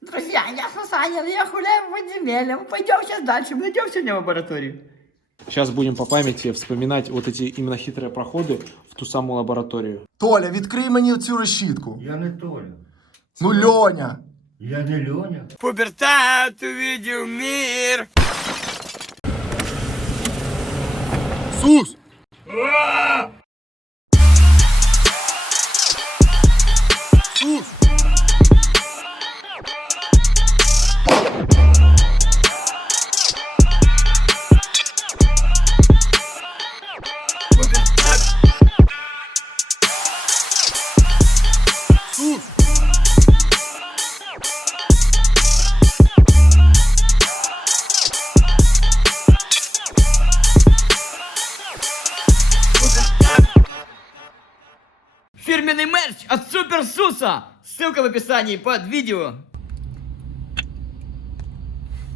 Друзья, я Сусанин, я гуляю по подземельям. Пойдем сейчас дальше, мы идем сегодня в лабораторию. Сейчас будем по памяти вспоминать вот эти именно хитрые проходы в ту самую лабораторию. Толя, відкрий мені цю решітку. Я не Толя. Ну, Льоня. Я не Льоня. Пубертат увидел мир. Сус! Сус! Сус! Фирменный мерч от Супер Суса. Ссылка в описании под видео.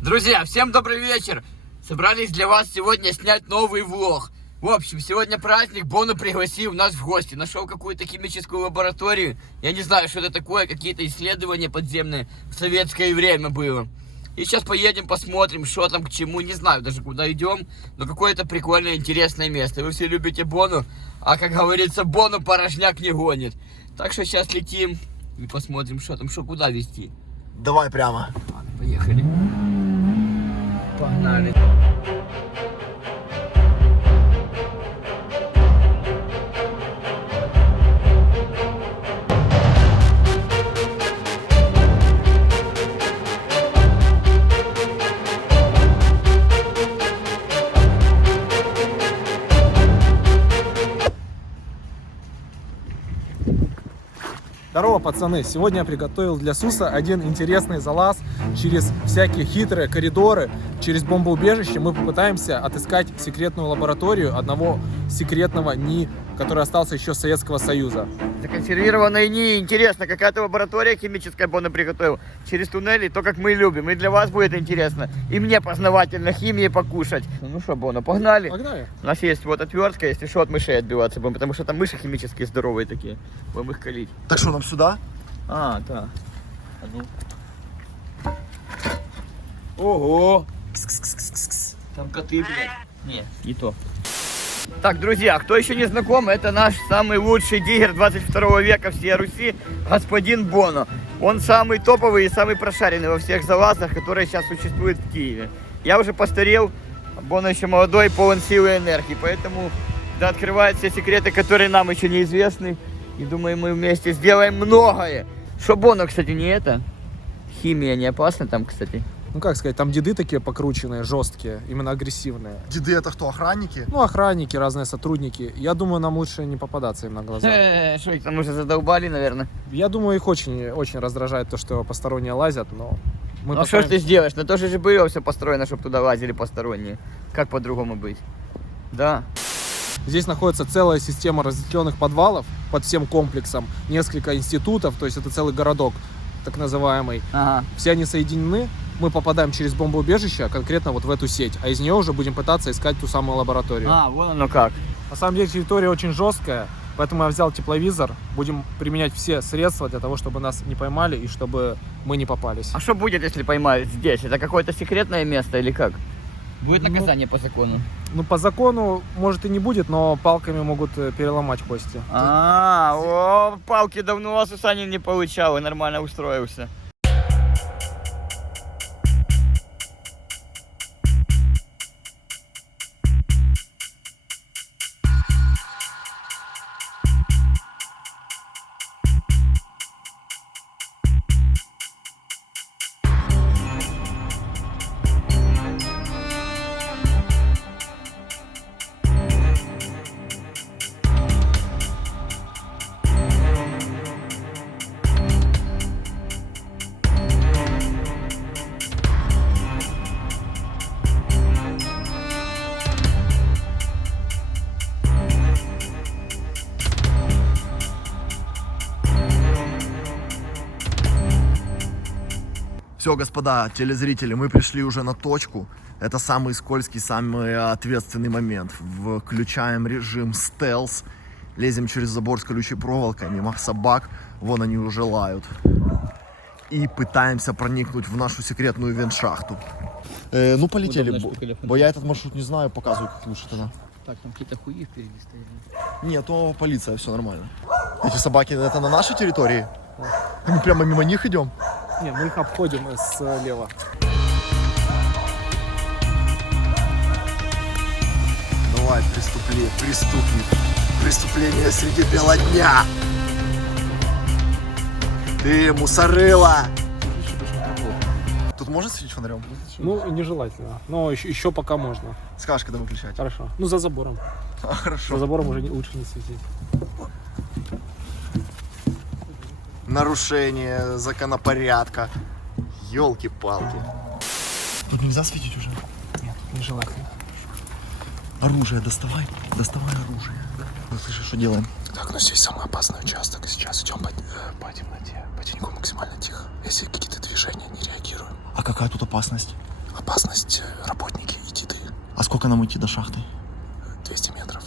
Друзья, всем добрый вечер. Собрались для вас сегодня снять новый влог. В общем, сегодня праздник, Боно пригласил нас в гости. Нашел какую-то химическую лабораторию. Я не знаю, что это такое, какие-то исследования подземные в советское время было. И сейчас поедем, посмотрим, что там к чему. Не знаю даже, куда идем, но какое-то прикольное, интересное место. Вы все любите Боно, а как говорится, Боно порожняк не гонит. Так что сейчас летим и посмотрим, что там, что куда везти. Давай прямо. Ладно, поехали. Погнали. Здорово, пацаны! Сегодня я приготовил для Суса один интересный залаз через всякие хитрые коридоры, через бомбоубежище. Мы попытаемся отыскать секретную лабораторию одного секретного НИ, который остался еще с Советского Союза. Законсервированная НИИ. Интересно, какая-то лаборатория химическая Боно приготовил через туннели, то, как мы любим. И для вас будет интересно. И мне познавательно химии покушать. Ну что, Боно, погнали? Погнали! У нас есть вот отвертка, если что, от мышей отбиваться будем, потому что там мыши химические здоровые такие. Будем их колить. Так что, нам сюда? А, да. А ну. Ого! Кс-кс-кс-кс-кс. Там коты, блядь. Не, не то. Так, друзья, кто еще не знаком, это наш самый лучший диггер 22 века всей Руси, господин Боно. Он самый топовый и самый прошаренный во всех залазах, которые сейчас существуют в Киеве. Я уже постарел, Боно еще молодой, полон силы и энергии, поэтому да, открывает все секреты, которые нам еще неизвестны. И думаю, мы вместе сделаем многое. Что Боно, кстати, не это? Химия не опасна там, кстати? Ну как сказать, там деды такие покрученные, жесткие, именно агрессивные. Деды это кто, охранники? Ну, охранники, разные сотрудники. Я думаю, нам лучше не попадаться им на глаза. Что их там уже задолбали, наверное. Я думаю, их очень раздражает то, что посторонние лазят, но... Мы Ну а что ж ты сделаешь? На то же было все построено, чтобы туда лазили посторонние. Как по-другому быть? Да. Здесь находится целая система разветвленных подвалов под всем комплексом, несколько институтов, то есть это целый городок, так называемый. Ага. Все они соединены, мы попадаем через бомбоубежище конкретно вот в эту сеть, а из нее уже будем пытаться искать ту самую лабораторию. А, вон оно как. На самом деле территория очень жесткая, поэтому я взял тепловизор, будем применять все средства для того, чтобы нас не поймали и чтобы мы не попались. А что будет, если поймают здесь? Это какое-то секретное место или как? Будет наказание по закону? Ну, по закону, может, и не будет, но палками могут переломать кости. О, палки давно Сусанин не получал и нормально устроился. Все, господа телезрители, мы пришли уже на точку. Это самый скользкий, самый ответственный момент. Включаем режим стелс. Лезем через забор с колючей проволокой, мимо собак. Вон они уже лают. и пытаемся проникнуть в нашу секретную вентшахту. Ну, полетели, бо я этот маршрут не знаю, показываю, как лучше тогда. Так, там какие-то хуи впереди стояли. Нет, то полиция, все нормально. Эти собаки, это на нашей территории? Мы прямо мимо них идем? Не, мы их обходим слева. Давай, преступник. Преступление среди бела дня. Ты мусорыла. Тут можно светить фонарем? Ну, нежелательно, но еще пока можно. Скажешь, когда выключать? Хорошо. Ну, за забором. Хорошо. За забором уже лучше не светить. Нарушение законопорядка. Ёлки-палки. Тут нельзя светить уже? Нет, нежелательно. Оружие доставай. Доставай оружие. Ну, слышишь, что делаем? Так, ну здесь самый опасный участок. Сейчас идем по темноте, по теньку максимально тихо. Если какие-то движения, не реагируем. А какая тут опасность? Опасность работники и деды. А сколько нам идти до шахты? 200 метров.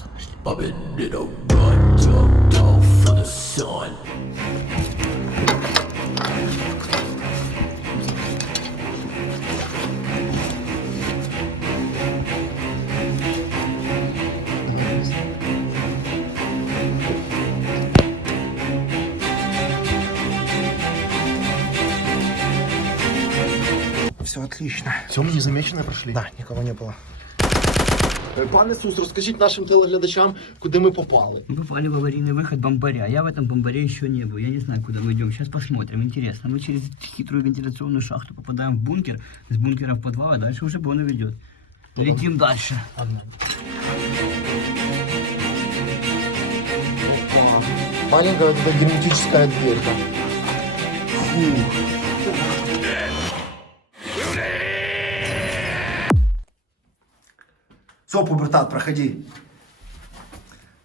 Все отлично. Все, мы незамеченно прошли? Да, никого не было. Пане Сус, розкажіть нашим телеглядачам, куди ми попали. Мы попали в аварийный выход бомбаря. Я в этом бомбаре еще не был. Я не знаю, куда мы идем. Сейчас посмотрим. Интересно. Мы через хитрую вентиляционную шахту попадаем в бункер. С бункера в подвал, а дальше уже Боно ведет. Летим дальше. Маленькая вот эта герметическая дверка. Фух. Все, пубертат, проходи.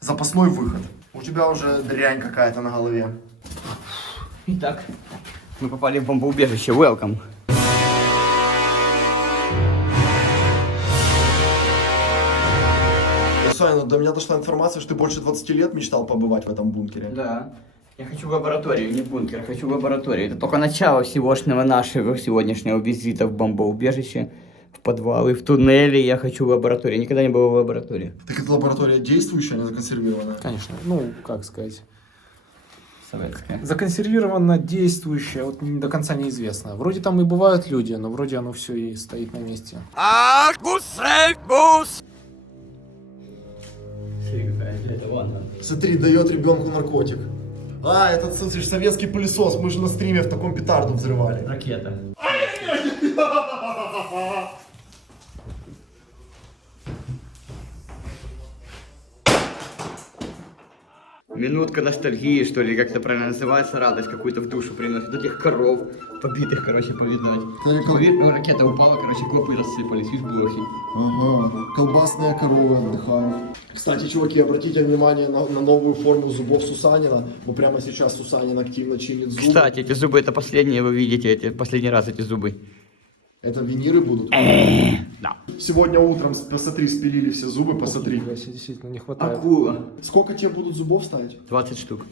Запасной выход. У тебя уже дрянь какая-то на голове. Итак, мы попали в бомбоубежище. Welcome. Саня, до меня дошла информация, что ты больше 20 лет мечтал побывать в этом бункере. Да. Я хочу в лабораторию, не в бункер, я хочу в лабораторию. Это только начало всегошнего нашего сегодняшнего визита в бомбоубежище, в подвалы, в туннели. Я хочу в лабораторию. Никогда не был в лаборатории. Так эта лаборатория действующая, а не законсервированная? Конечно. Ну, как сказать. Советская. Законсервировано, действующее, вот до конца неизвестно. Вроде там и бывают люди, но вроде оно все и стоит на месте. Смотри, дает ребенку наркотик. А, этот, слышишь, советский пылесос. Мы же на стриме в таком петарду взрывали. Ракета. Минутка ностальгии, что ли, как это правильно называется, радость какую-то в душу приносит. Этих коров, побитых, короче, повидать. Ну, ракета упала, короче, копы рассыпались, из блохи. Ага, колбасные коровы отдыхают. Кстати, чуваки, обратите внимание на новую форму зубов Сусанина. Мы прямо сейчас Сусанин активно чинит зубы. Кстати, эти зубы, это последние, вы видите, последний раз эти зубы. Это виниры будут? Да. Сегодня утром, посмотри, спилили все зубы, посмотри. Действительно не хватает. Акула. Сколько тебе будут зубов ставить? 20 штук.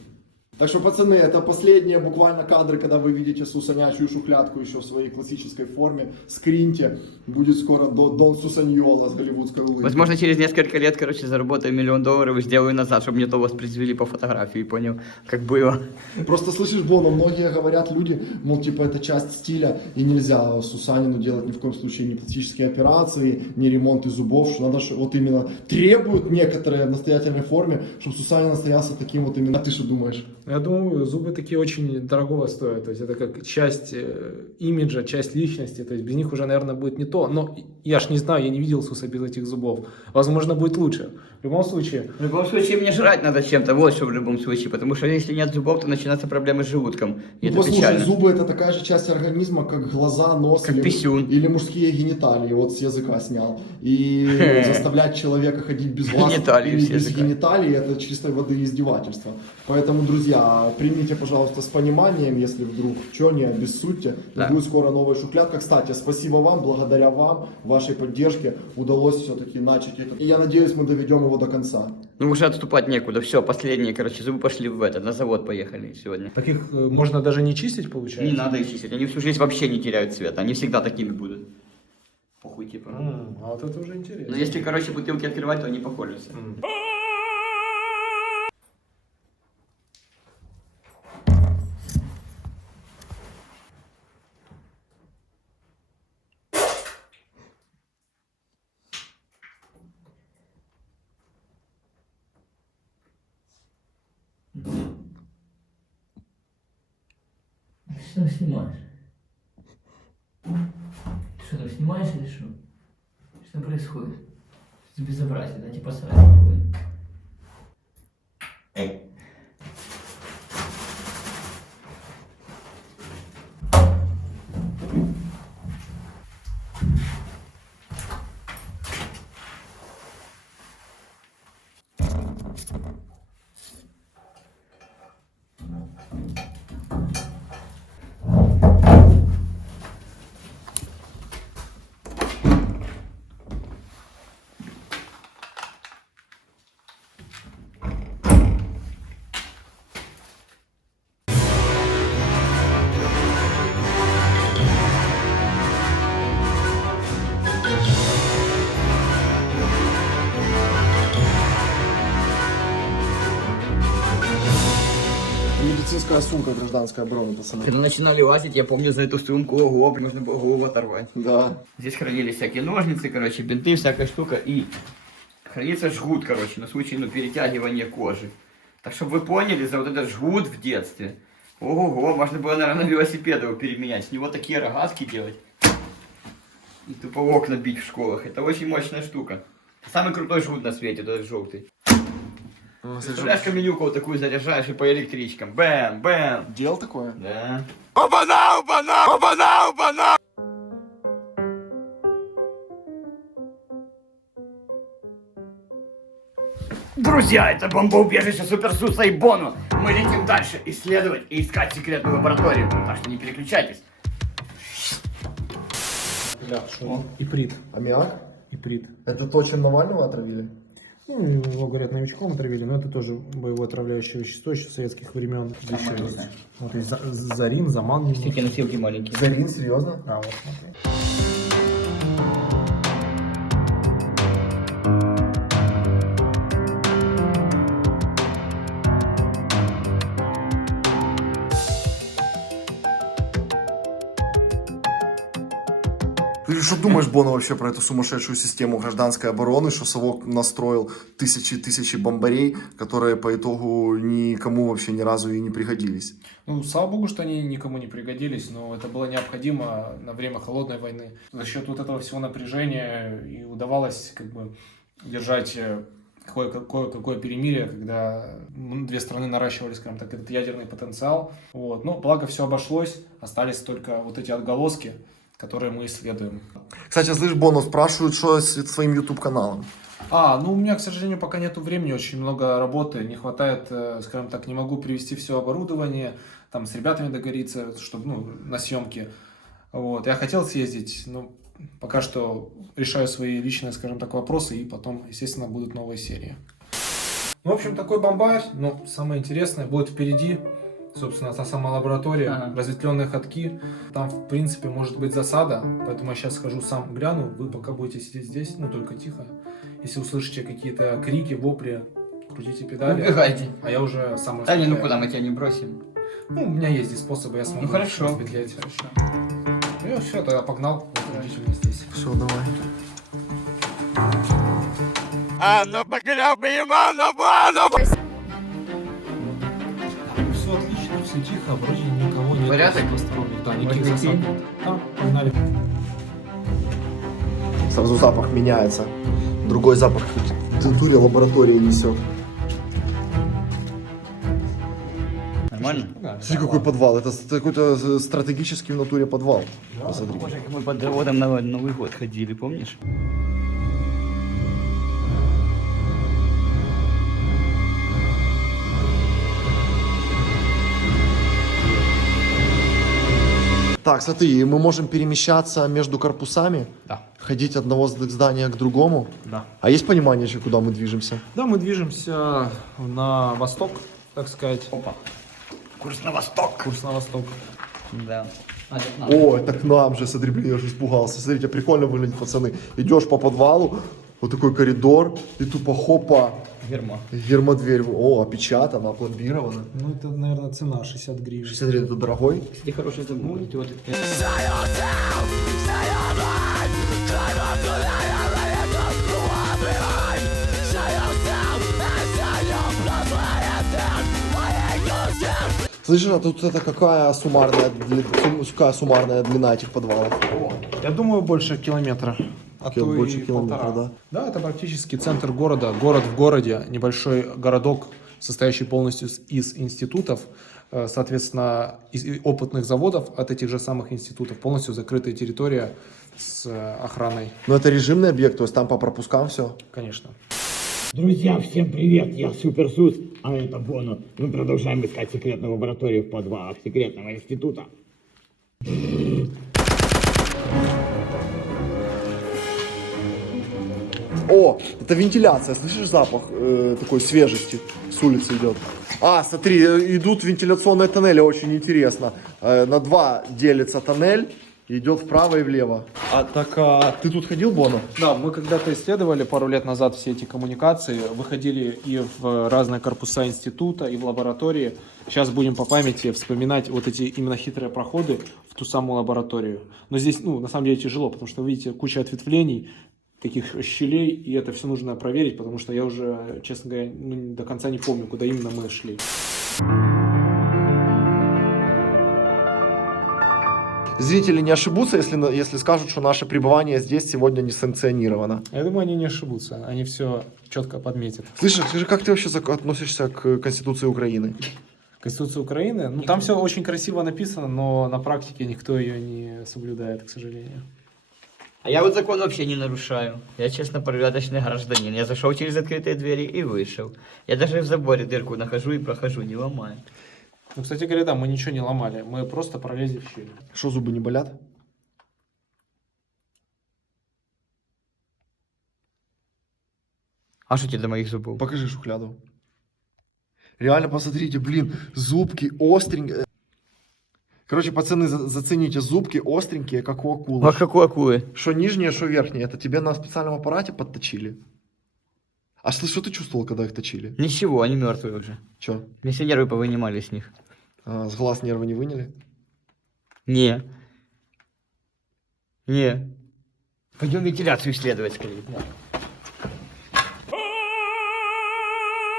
Так что, пацаны, это последние буквально кадры, когда вы видите Сусанячую шухлядку еще в своей классической форме. Скриньте, будет скоро Дон Сусаньола с голливудской улыбкой. Возможно, через несколько лет, короче, заработаю $1 миллион и сделаю назад, чтобы мне то воспроизвели по фотографии, понял, как было. Просто слышишь, Боно, многие говорят люди, мол, типа, это часть стиля, и нельзя Сусанину делать ни в коем случае ни пластические операции, ни ремонты зубов, что надо, вот именно требуют некоторые в настоятельной форме, чтобы Сусанин остался таким вот именно. А ты что думаешь? Я думаю, зубы такие очень дорогого стоят. То есть это как часть имиджа, часть личности. То есть без них уже, наверное, будет не то. Но я ж не знаю, я не видел Суса без этих зубов. Возможно, будет лучше. В любом случае... В любом случае, мне жрать надо чем-то, вот что в любом случае. Потому что если нет зубов, то начинаются проблемы с желудком. И это послушай, печально. зубы это такая же часть организма, как глаза, нос как писюн. Или мужские гениталии. Вот с языка снял. И заставлять человека ходить без глаз или без гениталий, это чистой воды издевательство. Поэтому, друзья, друзья, примите, пожалуйста, с пониманием, если вдруг что, не обессудьте. Да. Будет скоро новая шухлядка. Кстати, спасибо вам, благодаря вам, вашей поддержке удалось все-таки начать это. И я надеюсь, мы доведем его до конца. Ну уже отступать некуда, все, последние, короче, зубы пошли в этот, на завод поехали сегодня. Таких можно даже не чистить, получается? Не надо их чистить, они всю жизнь вообще не теряют цвет, они всегда такими будут. Похуй, типа. А вот это уже интересно. Но если, короче, бутылки открывать, то они поколются. Что там снимаешь? Ты что там снимаешь или что? Что там происходит? Что за безобразие, да? Типа сразу какое-то. Медицинская сумка гражданская обороны, пацаны. Когда начинали лазить, я помню за эту сумку, ого, нужно было голову оторвать. Да. Здесь хранились всякие ножницы, короче, бинты, всякая штука, и хранится жгут, короче, на случай, перетягивания кожи. Так, чтобы вы поняли, за вот этот жгут в детстве, ого, можно было, наверное, на велосипед его переменять, с него такие рогатки делать. И тупо окна бить в школах, это очень мощная штука. Самый крутой жгут на свете, этот желтый. Представляешь, каменюку вот такую заряжаешь и по электричкам. Бэм, бэм. Делал такое? Да. Друзья, это бомбоубежище Суперсуса и Боно. Мы летим дальше исследовать и искать секретную лабораторию. Так что не переключайтесь. Бля, что? Иприт. Аммиак? Иприт. Это то, чем Навального отравили? Ну, его, говорят, новичком отравили, но это тоже боевое отравляющее вещество еще советских времен. Еще есть. Вот есть Зарин, Заман. Такие носилки маленькие. Зарин, серьезно? А, вот смотри. Ты что думаешь, Боно, вообще про эту сумасшедшую систему гражданской обороны, что Совок настроил тысячи бомбарей, которые по итогу никому вообще ни разу и не пригодились? Ну, слава богу, что они никому не пригодились, но это было необходимо на время холодной войны. За счет вот этого всего напряжения и удавалось как бы держать какое перемирие, когда две страны наращивали, скажем так, этот ядерный потенциал. Вот. Но благо все обошлось, остались только вот эти отголоски, которые мы исследуем. Кстати, слышь, Боно, спрашивают, что с своим YouTube-каналом. Ну у меня, к сожалению, пока нету времени, очень много работы, не хватает, скажем так, не могу привезти все оборудование, там с ребятами договориться, чтобы, на съемки. Вот, я хотел съездить, но пока что решаю свои личные, скажем так, вопросы, и потом, естественно, будут новые серии. В общем, такой бомбарь, но самое интересное будет впереди. Собственно, та самая лаборатория, разветвленные ходки. Там, в принципе, может быть засада, поэтому я сейчас схожу сам гляну. Вы пока будете сидеть здесь, только тихо. Если услышите какие-то крики, вопли, крутите педали. Убегайте. А я уже сам... Да не, куда, мы тебя не бросим. У меня есть здесь способы, я смогу хорошо. разветвлять. Ну все, тогда погнал. Вот, ждите меня здесь. Все, давай. Все отлично, все тихо, вроде никого нет. Порядок? Посторонних, да, никаких Можно засад. идти? Да, погнали. Сразу запах меняется. Другой запах в дуре лаборатории несет. Нормально? Смотри, какой подвал. Это какой-то стратегический в натуре подвал. Посмотри. Боже, как мы под заводом на Новый год ходили, помнишь? Так, смотри, мы можем перемещаться между корпусами? Да. Ходить от одного здания к другому? Да. А есть понимание, еще куда мы движемся? Да, мы движемся на восток, так сказать. Опа. Курс на восток. Курс на восток. Да. О, это к нам же, смотри, блин, я уже испугался. Смотрите, прикольно выглядит, пацаны. Идешь по подвалу, вот такой коридор, и тупо хопа. Гермодверь. О, опечатана, опломбирована. Ну, это, наверное, цена 60 гривен. 60 гривен, это дорогой? Кстати, хороший замок. Вот. Слышишь, а тут это какая суммарная длина этих подвалов? Я думаю, больше километра. А то Больше и километра, полтора. да? Да, это практически центр города. Город в городе, небольшой городок, состоящий полностью из институтов, соответственно, из опытных заводов от этих же самых институтов. Полностью закрытая территория с охраной. Но это режимный объект, то есть там по пропускам все? Конечно. Друзья, всем привет, я Супер Сус, а это Боно. Мы продолжаем искать секретную лабораторию в подвалах секретного института. О, это вентиляция, слышишь запах такой свежести с улицы идет? А, смотри, идут вентиляционные тоннели, очень интересно. На два делится тоннель, идет вправо и влево. А так, ты тут ходил, Боно? Да, мы когда-то исследовали пару лет назад все эти коммуникации, выходили и в разные корпуса института, и в лаборатории. Сейчас будем по памяти вспоминать вот эти именно хитрые проходы в ту самую лабораторию. Но здесь, на самом деле тяжело, потому что, видите, куча ответвлений, таких щелей, и это все нужно проверить, потому что я уже, честно говоря, до конца не помню, куда именно мы шли. Зрители не ошибутся, если скажут, что наше пребывание здесь сегодня не санкционировано. Я думаю, они не ошибутся, они все четко подметят. Слышишь, скажи, как ты вообще относишься к Конституции Украины? Конституция Украины, там все очень красиво написано, но на практике никто ее не соблюдает, к сожалению. А я вот закон вообще не нарушаю. Я честно порядочный гражданин. Я зашел через открытые двери и вышел. Я даже в заборе дырку нахожу и прохожу, не ломаю. Ну, кстати говоря, да, мы ничего не ломали, мы просто пролезли в щель. Что, зубы не болят? А что тебе до моих зубов? Покажи шухляду. Реально, посмотрите, блин, зубки остренькие. Короче, пацаны, зацените, зубки остренькие, как у акулы. А как у акулы? Что нижнее, что верхнее. Это тебе на специальном аппарате подточили. А что ты чувствовал, когда их точили? Ничего, они мертвые уже. Че? Мне все нервы повынимали с них. С глаз нервы не выняли? Не. Пойдем вентиляцию исследовать скорее.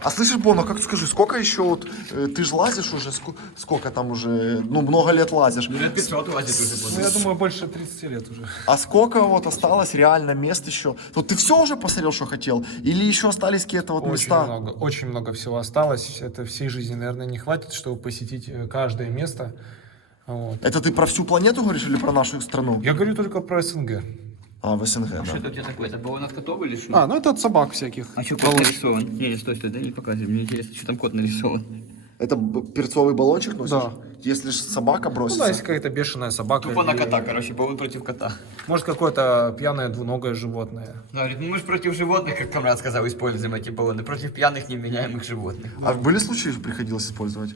А слышишь, Боно, как скажи, сколько еще вот, ты же лазишь уже, сколько там уже, много лет лазишь. Лет 500 лазит уже. Я думаю, больше 30 лет уже. А сколько вот осталось реально мест еще? Вот ты все уже посмотрел, что хотел? Или еще остались какие-то вот места? Очень много всего осталось. Это всей жизни, наверное, не хватит, чтобы посетить каждое место. Вот. Это ты про всю планету говоришь или про нашу страну? Я говорю только про СНГ. А, в СНГ, Что да. это у тебя такое? Это баллон от котов или что? Ну это от собак всяких. А что кот нарисован? Не, стой, да не показывай. Мне интересно, что там кот нарисован. Это перцовый баллончик носишь? Да. Если ж собака бросится? Да, если какая-то бешеная собака. Тупо на или- кота, короче, баллон против кота. Может, какое-то пьяное двуногое животное. Говорит, мы же против животных, как Камрад сказал, используем эти баллоны. Против пьяных невменяемых животных. А были случаи, что приходилось использовать?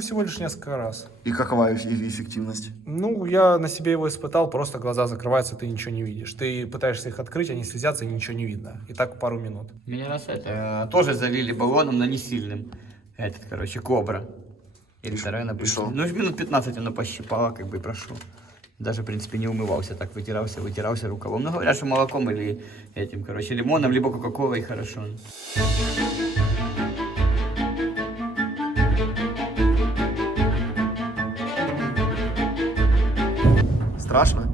Всего лишь несколько раз. И какова эффективность? Я на себе его испытал, просто глаза закрываются, ты ничего не видишь. Ты пытаешься их открыть, они слезятся, и ничего не видно. И так пару минут. Меня раз тоже залили баллоном, но не сильным. Кобра. Или вторая на шо? минут 15 она пощипала, и прошло. Даже, в принципе, не умывался, так вытирался рукавом. Но говорят, что молоком или лимоном, либо кока-колой хорошо. Страшно?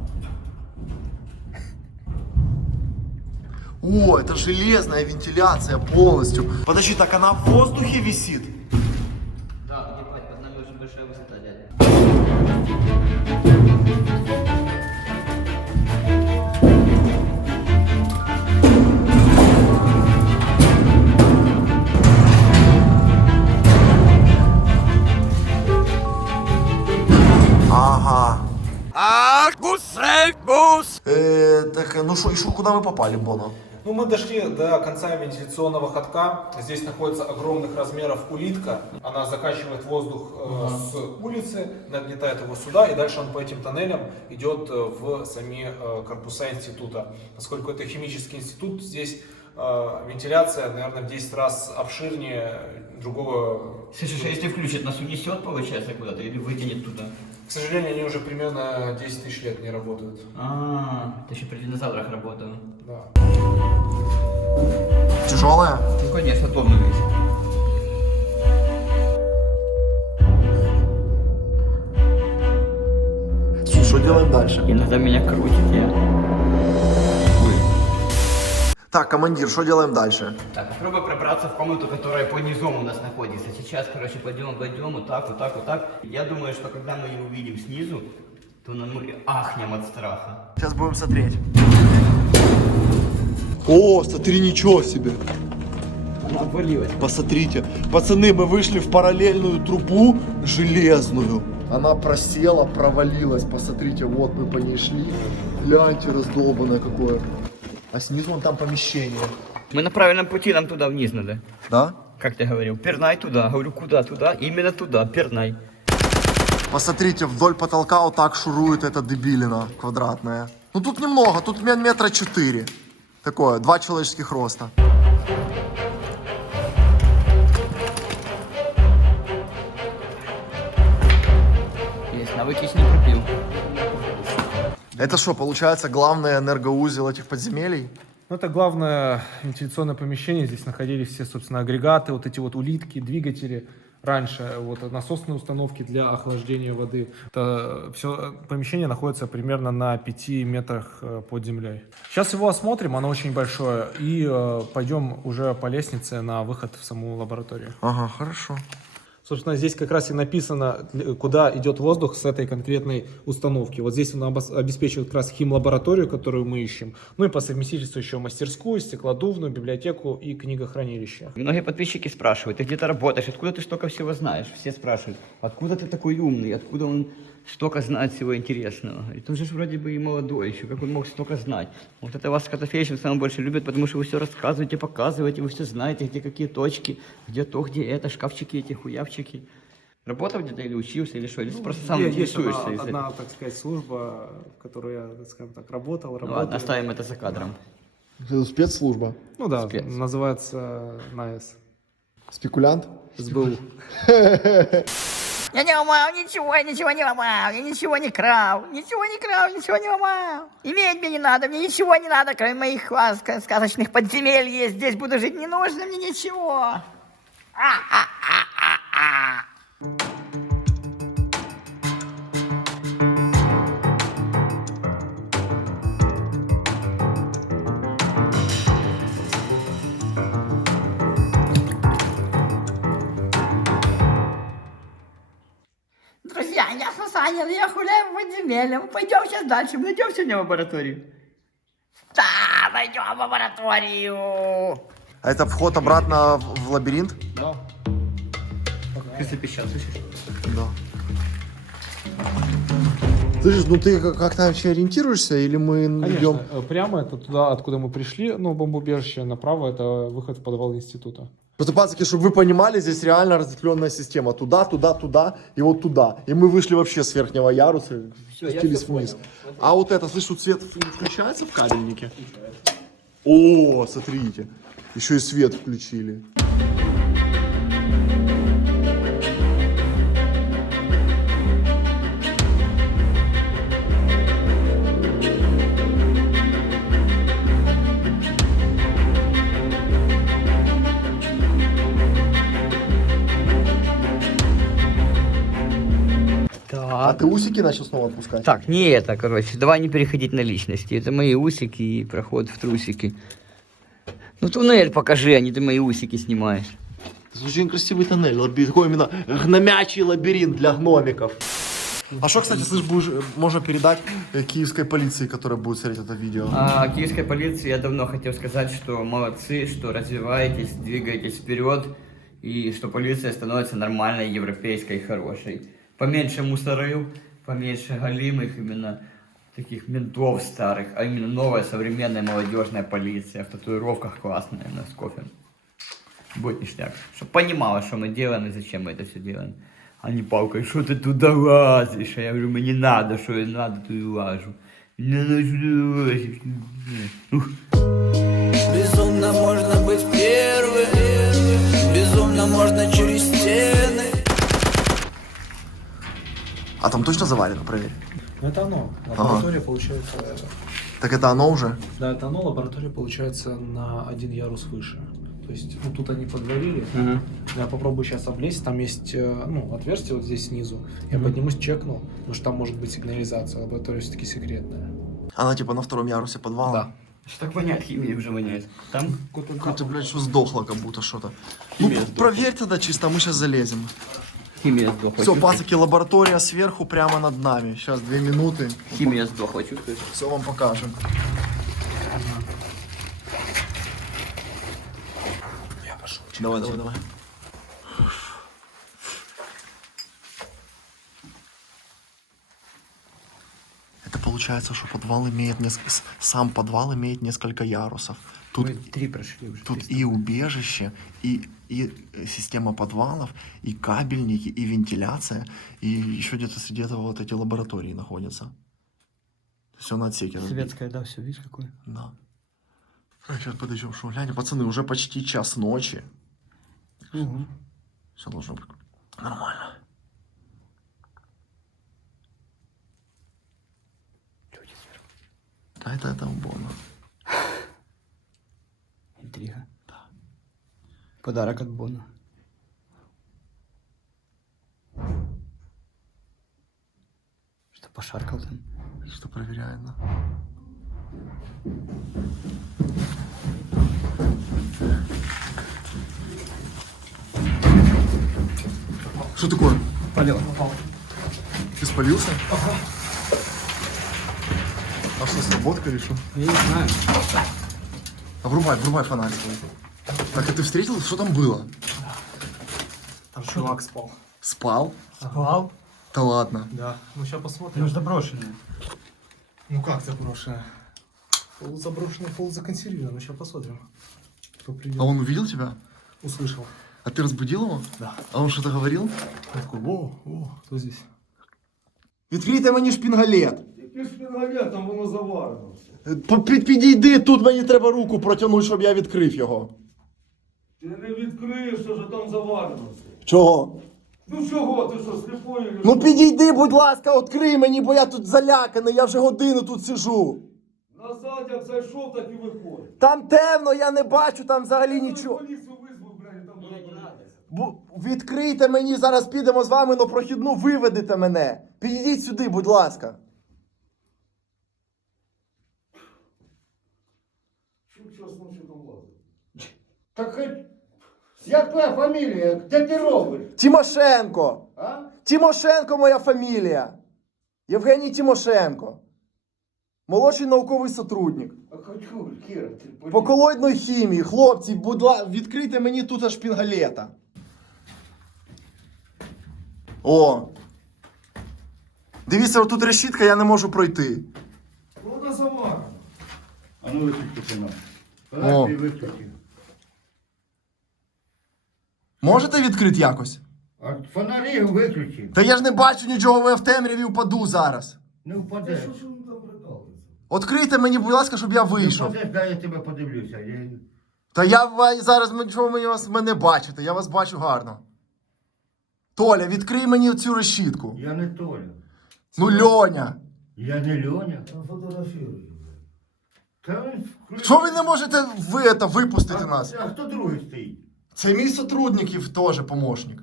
О, это железная вентиляция полностью. Подожди, так она в воздухе висит? Да, ебать, под нами очень большая высота, дядя. Ага. Так, ну что, и шо, куда мы попали, Боно? Ну, мы дошли до конца вентиляционного ходка. Здесь находится огромных размеров улитка. Она закачивает воздух с улицы, нагнетает его сюда, и дальше он по этим тоннелям идет в сами корпуса института. Поскольку это химический институт, здесь вентиляция, наверное, в 10 раз обширнее другого. Слушай, а если включит, нас унесет, получается, куда-то или вытянет туда? К сожалению, они уже примерно 10 тысяч лет не работают. Это еще при динозаврах работаю. Да. Тяжелая? Ну, конечно, тонну весит. Что делаем дальше? Иногда меня крутит, я... Так, командир, что делаем дальше? Так, попробуй пробраться в комнату, которая под низом у нас находится. Сейчас, короче, пойдем, вот так, вот так, вот так. Я думаю, что когда мы ее увидим снизу, то мы ахнем от страха. Сейчас будем смотреть. О, смотри, ничего себе. Она обвалилась. Посмотрите. Пацаны, мы вышли в параллельную трубу железную. Она просела, провалилась. Посмотрите, вот мы по ней шли. Гляньте, раздолбанное какое. А снизу вон там помещение. Мы на правильном пути, нам туда вниз надо. Да? Как ты говорил? Пернай туда. Говорю, куда туда? Именно туда, пернай. Посмотрите, вдоль потолка вот так шурует эта дебилина квадратная. Ну тут немного, тут метра 4. Такое, 2 человеческих роста. Есть, навыки не купил. Это что, получается главный энергоузел этих подземелий? Ну, это главное вентиляционное помещение. Здесь находились все, собственно, агрегаты, вот эти вот улитки, двигатели. Раньше вот насосные установки для охлаждения воды. Это все помещение находится примерно на 5 метрах под землей. Сейчас его осмотрим, оно очень большое, и пойдем уже по лестнице на выход в саму лабораторию. Ага, хорошо. Собственно, здесь как раз и написано, куда идет воздух с этой конкретной установки. Вот здесь он обеспечивает как раз химлабораторию, которую мы ищем. Ну и по совместительству еще мастерскую, стеклодувную, библиотеку и книгохранилище. Многие подписчики спрашивают, ты где-то работаешь, откуда ты столько всего знаешь? Все спрашивают, откуда ты такой умный, откуда он столько знает всего интересного? И он же вроде бы и молодой еще, как он мог столько знать? Вот это вас Котофеевич самое больше любит, потому что вы все рассказываете, показываете, вы все знаете, где какие точки, где то, где это, шкафчики эти, хуявчики. Работал где-то или учился, или что? Или просто сам интересуешься? Есть одна, так сказать, служба, в которой я, скажем так, работал. Ну, ладно, оставим это за кадром. Это спецслужба. Ну да, Спец. называется НАЭС. Спекулянт? СБУ. Я не ломал ничего, я ничего не ломал, я ничего не крал, ничего не ломал. Иметь мне не надо, мне ничего не надо, кроме моих сказочных подземелий. Здесь буду жить, не нужно мне ничего. Друзья, я Сусанин, я гуляю в подземелье. Пойдем сейчас дальше, мы идем сегодня в лабораторию. Да, пойдем в лабораторию. А это вход обратно в лабиринт? Да. Ты пищал, слышишь? Да. Слышишь, ну ты как-то вообще ориентируешься или мы идем? Конечно, прямо это туда, откуда мы пришли, ну, бомбоубежище, направо это выход в подвал института. Просто, пацаны, чтобы вы понимали, здесь реально разветвленная система. Туда, туда, туда и вот туда. И мы вышли вообще с верхнего яруса, спустились вниз. А вот это, слышь, тут свет включается в кабельнике? О, смотрите, еще и свет включили. А ты усики начал снова отпускать? Так, не это, короче, давай не переходить на личности. Это мои усики и проход в трусики. Ну туннель покажи, а не ты мои усики снимаешь. Это очень красивый тоннель, такой именно гномячий лабиринт для гномиков. А что, кстати, слышь, можно передать киевской полиции, которая будет смотреть это видео? Киевской полиции я давно хотел сказать, что молодцы, что развиваетесь, двигаетесь вперед, и что полиция становится нормальной, европейской, хорошей. Поменьше мусоров, поменьше галимых именно таких ментов старых, а именно новая современная молодежная полиция в татуировках классная, с кофе. Будет ништяк. Чтобы понимала, что мы делаем и зачем мы это все делаем. А не палкой, что ты туда лазишь? А я говорю, мне не надо, что я надо, то и лажу. Не надо, Безумно можно быть первым, безумно можно через стены. А там точно завалено, проверь. Ну, это оно. Лаборатория получается... Так это оно уже? Да, это оно. Лаборатория получается на один ярус выше. То есть, ну, тут они подвалили. Я попробую сейчас облезть. Там есть, ну, отверстие вот здесь снизу. Я поднимусь, чекну, потому что там может быть сигнализация. Лаборатория все-таки секретная. Она типа на втором ярусе подвала? Да. Что так воняет, химия уже воняет. Там Какое-то, блядь, что сдохло как будто что-то. Ну, Химия сдохла. проверь тогда чисто, а мы сейчас залезем. химия сдохла. Все, пацаки, лаборатория сверху прямо над нами. Сейчас 2 минуты. Химия сдохла, чувствуешь? Все вам покажем. Я пошел. Давай, давай, давай. Это получается, что подвал имеет сам подвал имеет несколько ярусов. Тут, Мы 3 прошли уже. тут и убежище, и система подвалов, и кабельники, и вентиляция, и еще где-то среди этого вот эти лаборатории находятся. То есть он отсеки разбит. Советская, да, все, видишь какое? Да. Сейчас подойдем, что глянь, пацаны, уже почти час ночи. Все должно быть нормально. Люди сверху. Да, это Боно. Интрига. Да. Подарок от Боно. Что, пошаркал там? Что проверяет, да? Что такое? Полет. Ты спалился? Ага. А что, сработка или что? Я не знаю. А врубай фонарик. Так, а ты встретил? Что там было? Там чувак спал. Спал? Спал? Да ладно. Да. Ну, сейчас посмотрим. Ну, заброшенная. Ну, как заброшенная? Полузаброшенная, полузаконсервированная. Ну, сейчас посмотрим. Кто придет. А он увидел тебя? Услышал. А ты разбудил его? Да. А он что-то говорил? Я такой, о, кто здесь? Відкрийте мені шпінгалет. Який шпінгалет, там воно заварено все. Підійди, тут мені треба руку протягнути, щоб я відкрив його. Ти не відкриєш, що ж там заварено все. Чого? Ну чого, ти що, сліпою? Ну підійди, будь ласка, відкрий мені, бо я тут заляканий, я вже годину тут сижу. Назад як зайшов, так і виходить. Там темно, я не бачу, там взагалі нічого. Поліцію визвав, блядь, там розбиратися. Відкрийте мені, зараз підемо з вами на прохідну, виведете мене. Підійдіть сюди, будь ласка. Чим час ночі там лазить? Так хоть... Як твоя фамілія? Де ти робиш? Тимошенко. А? Тимошенко моя фамілія. Євгеній Тимошенко. Молодший науковий сотрудник. А хочу, Кіра, ти подивись. По колоїдної хімії. Хлопці, будь ласка, відкрийте мені тут аж шпінгалета. О! Дивіться, отут решітка, я не можу пройти. Вона заварена. А ну виключи нам. О. Фонарь виключи. Можете відкрити якось? А фонарі виключи. Та я ж не бачу нічого, бо я в темряві впаду зараз. Не Ти впадеш. що ж він там прикалується? Відкрийте мені, будь ласка, щоб я Не вийшов. впадеш, дай я тебе подивлюся. Та я зараз чого мені вас мене бачите, я вас бачу гарно. Толя, відкрий мені цю решітку. Я не Толя. Ну, Льоня. Я не Льоня. Там фотографірує. Та він Що ви не можете випустити нас? А хто другий стоїть? Це мій сотрудників теж помощник.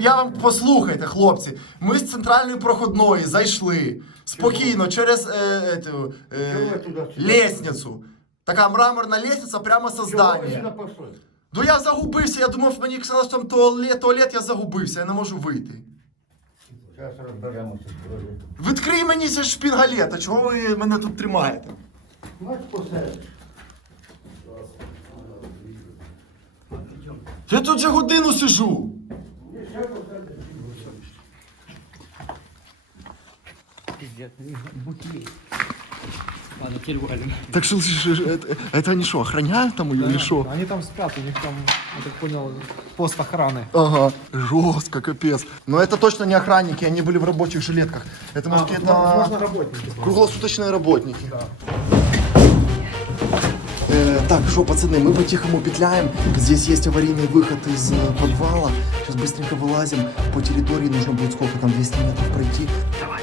Я вам послухайте, хлопці. Ми з центральної проходної зайшли спокійно через лестницю. Така мраморна лестниця прямо со Чого ви здання. сюди пішли? Ну я загубився, я думав, мені сказали, що там туалет, я загубився, я не можу вийти. Зараз розберемося з туалетом. Відкрий мені цей шпінгалет, а чого ви мене тут тримаєте? Мать посеред. Я тут вже годину сижу. Пиздец, бутыль. Ладно, теперь валим. Так что, это они что, охраняют там ее или что? Они там спят, у них там, я так понял, пост охраны. Ага, жестко, капец. Но это точно не охранники, они были в рабочих жилетках. Это, может, какие-то Возможно, работники. круглосуточные работники. Так, что, пацаны, мы по-тихому петляем. Здесь есть аварийный выход из подвала. Сейчас быстренько вылазим. По территории нужно будет сколько там, 200 метров пройти. Давай.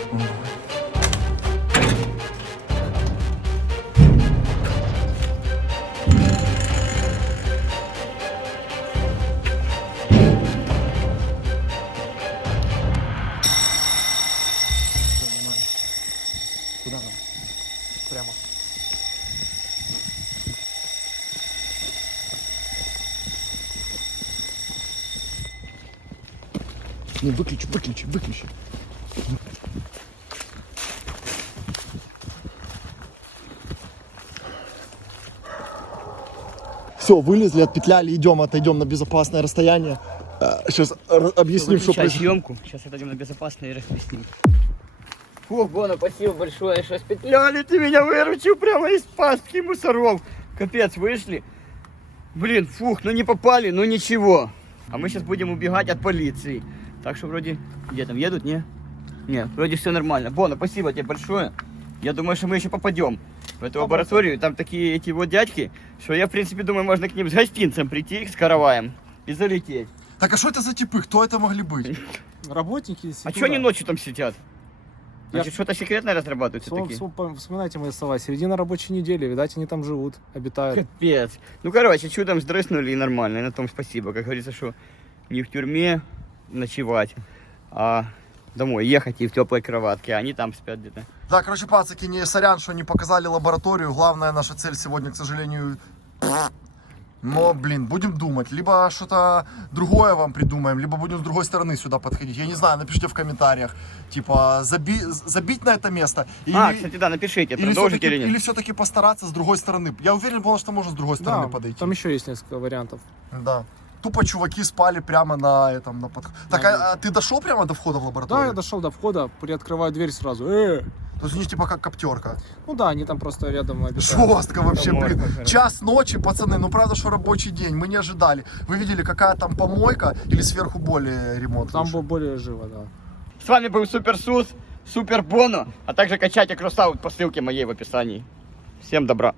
Куда нам? Прямо. Не, выключи. Все, вылезли, отпетляли, отойдем на безопасное расстояние. Сейчас объясним, что происходит. Съемку. Сейчас отойдем на безопасное и расхвестим. Фух, Боно, спасибо большое, что спетляли, ты меня выручил прямо из пастки мусоров. Капец, вышли. Блин, фух, ну не попали, ну ничего. А мы сейчас будем убегать от полиции. Так что вроде, где там, едут, не? Нет, вроде все нормально. Боно, спасибо тебе большое. Я думаю, что мы еще попадем в эту лабораторию. Там такие эти вот дядьки, что я, в принципе, думаю, можно к ним с гостинцем прийти, с караваем и залететь. Так а что это за типы? Кто это могли быть? Работники А что они ночью там сидят? Значит, что-то секретное разрабатывают все-таки? Вспоминайте мои слова. Середина рабочей недели, видать, они там живут, обитают. Капец. Ну, короче, чудом сдрыснули и нормально. И на том спасибо. Как говорится, что не в тюрьме ночевать, а домой ехать и в теплой кроватке. А они там спят где-то. Да, короче, пацаки, не сорян, что не показали лабораторию. Главная наша цель сегодня, к сожалению... Но, блин, будем думать. Либо что-то другое вам придумаем, либо будем с другой стороны сюда подходить. Я не знаю, напишите в комментариях. Типа, забить на это место. Или, кстати, да, напишите, продолжите или нет. Или все-таки постараться с другой стороны. Я уверен, что можно с другой стороны подойти. Там еще есть несколько вариантов. Да. Тупо чуваки спали прямо на этом, на подходе. Так, а ты дошел прямо до входа в лабораторию? Да, я дошел до входа, приоткрываю дверь сразу. То есть у них типа как коптерка. Ну да, они там просто рядом обитают. Жестко вообще, блин. Час ночи, пацаны, ну правда, что рабочий день, мы не ожидали. Вы видели, какая там помойка или сверху более ремонт? Там было более живо, да. С вами был Супер Сус, Супер Боно, а также качайте кроссаут по ссылке моей в описании. Всем добра.